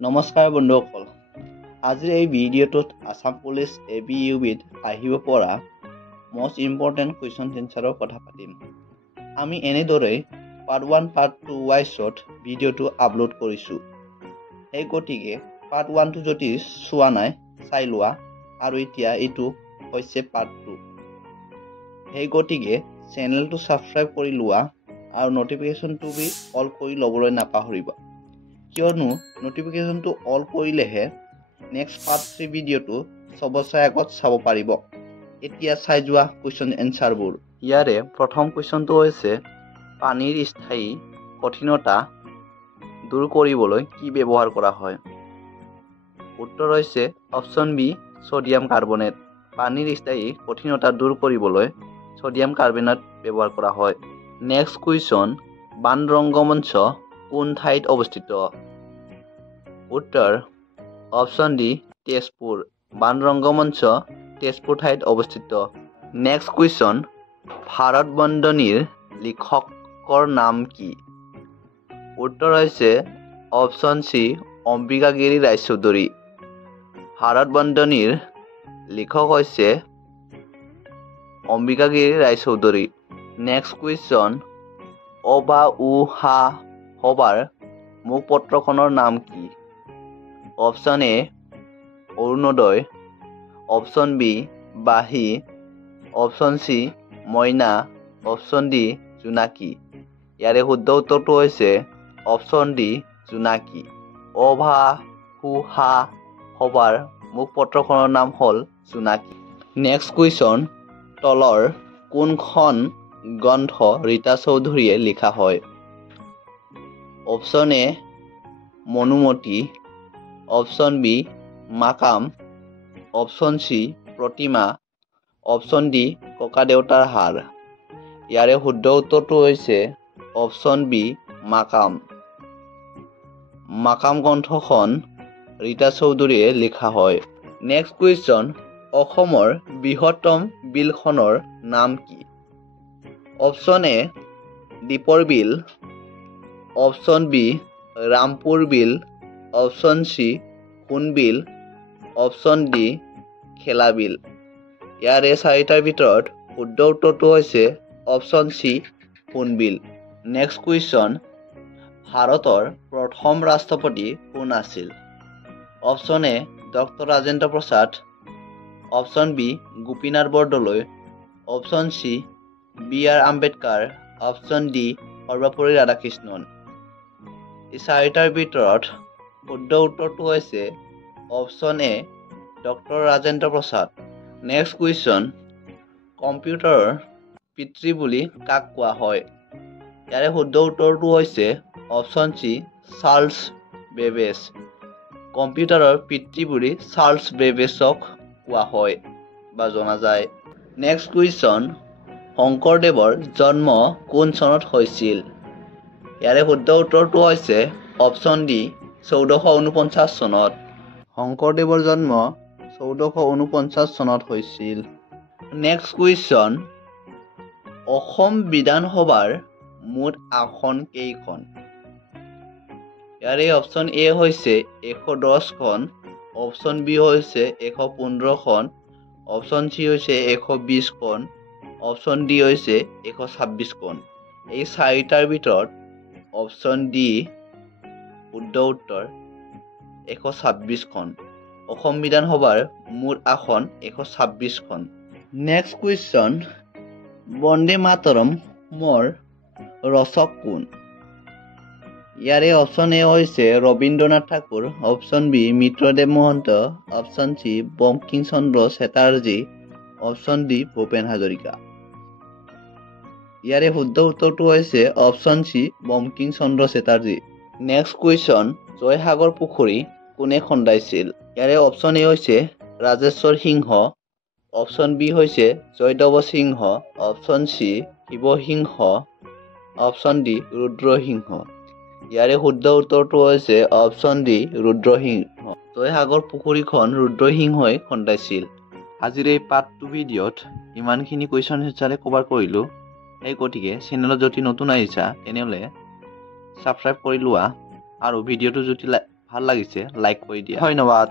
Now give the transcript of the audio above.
নমস্কাৰ বন্ধুসকল, আজিৰ এই ভিডিঅ'টোত আসাম পুলিচ ABUBত আহিব পৰা most important question answerৰ কথা পাতিম। আমি এনেদৰে পাৰ্ট 1 পাৰ্ট 2 ৱাইজত ভিডিঅ'টো আপলোড কৰিছোঁ। এই গতিকে পাৰ্ট 1টো যদি চোৱা নাই চাই লোৱা, আৰু এতিয়া এইটো হৈছে পাৰ্ট 2। এই গতিকে চেনেলটো সাবস্ক্ৰাইব কৰি লোৱা আৰু নটিফিকেশ্যনটো অল কৰি ল'বলৈ নাপাহৰিবা, কিয়নো নটিফিকেশ্যনটো অল কৰিলেহে নেক্সট পাৰ্ট 3 ভিডিঅ'টো সবচে আগত চাব পাৰিব। এতিয়া চাই যোৱা কুৱেশ্যন এনচাৰবোৰ। ইয়াৰে প্ৰথম কুৱেশ্যনটো হৈছে পানীৰ স্থায়ী কঠিনতা দূৰ কৰিবলৈ কি ব্যৱহাৰ কৰা হয়? উত্তৰ হৈছে অপশ্যন বি, সোডিয়াম কাৰ্বনেট। পানীৰ স্থায়ী কঠিনতা দূৰ কৰিবলৈ সোডিয়াম কাৰ্বনেট ব্যৱহাৰ কৰা হয়। নেক্সট কুৱেশ্যন, বাণ ৰংগমঞ্চ কোন ঠাইত অৱস্থিত? উত্তৰ অপশ্যন ডি, তেজপুৰ। বাণ ৰংগমঞ্চ তেজপুৰ ঠাইত অৱস্থিত। নেক্সট কুৱেশ্যন, ভাৰত বন্দনীৰ লিখকৰ নাম কি? উত্তৰ হৈছে অপশ্যন চি, অম্বিকাগিৰি ৰায়চৌধুৰী। ভাৰত বন্দনীৰ লিখক হৈছে অম্বিকাগিৰি ৰায়চৌধুৰী। নেক্সট কুৱেশ্যন, অ বা উ হা সভাৰ মুখপত্ৰখনৰ নাম কি? Option A Arunodoi, option B Bahi, option C Moina, option D Jonaki. ইয়াৰে শুদ্ধ উত্তৰটো হৈছে অপশ্যন ডি জোনাকী। অ বা উ হা সভাৰ মুখপত্ৰখনৰ নাম হ'ল জোনাকী। নেক্সট কুৱেশ্যন, তলৰ কোনখন গ্ৰন্থ ৰীতা চৌধুৰীয়ে লিখা হয়? অপশ্যন এ মনুমতি, অপশ্যন বি মাকাম, অপশ্যন চি প্ৰতিমা, অপশ্যন ডি ককাদেউতাৰ হাড়। ইয়াৰে শুদ্ধ উত্তৰটো হৈছে অপশ্যন বি মাকাম। মাকাম গ্ৰন্থখন ৰীতা চৌধুৰীয়ে লিখা হয়। নেক্সট কুৱেশ্যন, অসমৰ বৃহত্তম বিলখনৰ নাম কি? অপশ্যন এ দীপৰ বিল, অপশ্যন বি ৰামপুৰ বিল, option C Sonbeel, option D খেলা বিল। ইয়াৰে চাৰিটাৰ ভিতৰত শুদ্ধ উত্তৰটো হৈছে option C Sonbeel. Next question, ভাৰতৰ প্ৰথম ৰাষ্ট্ৰপতি কোন আছিল? Option A doctor Rajendra Prasad, option B Gopinath Bordoloi, option C BR Ambedkar, option D Sarvepalli Radhakrishnan. এই চাৰিটাৰ ভিতৰত শুদ্ধ উত্তৰটো হৈছে option A doctor Rajendra Prasad. Next question, কম্পিউটাৰৰ পিতৃ বুলি কাক কোৱা হয়? ইয়াৰে শুদ্ধ উত্তৰটো হৈছে অপশ্যন চি চাৰ্লছ বেবেজ। কম্পিউটাৰৰ পিতৃ বুলি চাৰ্লছ বেবেজক কোৱা হয় বা জনা যায়। নেক্সট কুৱেশ্যন, শংকৰদেৱৰ জন্ম কোন চনত হৈছিল? ইয়াৰে শুদ্ধ উত্তৰটো হৈছে অপশ্যন ডি 1449 চনত। শংকৰদেৱৰ জন্ম 1449 চনত হৈছিল। নেক্সট কুৱেশ্যন, অসম বিধানসভাৰ মুঠ আসন কেইখন? ইয়াৰে অপশ্যন এ হৈছে 110খন, অপশ্যন বি হৈছে 115খন, অপশ্যন চি হৈছে 120খন, অপশ্যন ডি হৈছে 126খন। এই চাৰিটাৰ ভিতৰত অপশ্যন ডি শুদ্ধ উত্তৰ 126খন। অসম বিধানসভাৰ মুঠ আসন 126খন। নেক্সট কুৱেশ্যন, বন্দে মাতৰমৰ ৰচক কোন? ইয়াৰে অপশ্যন এ হৈছে Rabindranath Thakur, option B Mitradev Mahanta, option C Bankim Chandra Chatterjee, option D Bhupen Hazarika. ইয়াৰে শুদ্ধ উত্তৰটো হৈছে option C Bankim Chandra Chatterjee. Next question, Joysagar Pukhuri কোনে খন্দাইছিল? ইয়াৰে অপশ্যন এ হৈছে ৰাজেশ্বৰ সিংহ, অপশ্যন বি হৈছে Joydev Singha, option C Shivasingha, option D Rudrasingha. ইয়াৰে শুদ্ধ উত্তৰটো হৈছে অপশ্যন ডি ৰুদ্ৰসিংহ। জয়সাগৰ পুখুৰীখন ৰুদ্ৰসিংহই খন্দাইছিল। আজিৰ এই পাৰ্ট 2 ভিডিঅ'ত ইমানখিনি কুৱেশ্যন এনচাৰে কভাৰ কৰিলোঁ। সেই গতিকে চেনেলত যদি নতুন আহিছা তেনেহ'লে ছাবস্ক্ৰাইব কৰি লোৱা আৰু ভিডিঅ'টো যদি ভাল লাগিছে লাইক কৰি দিয়া ধন্যবাদ।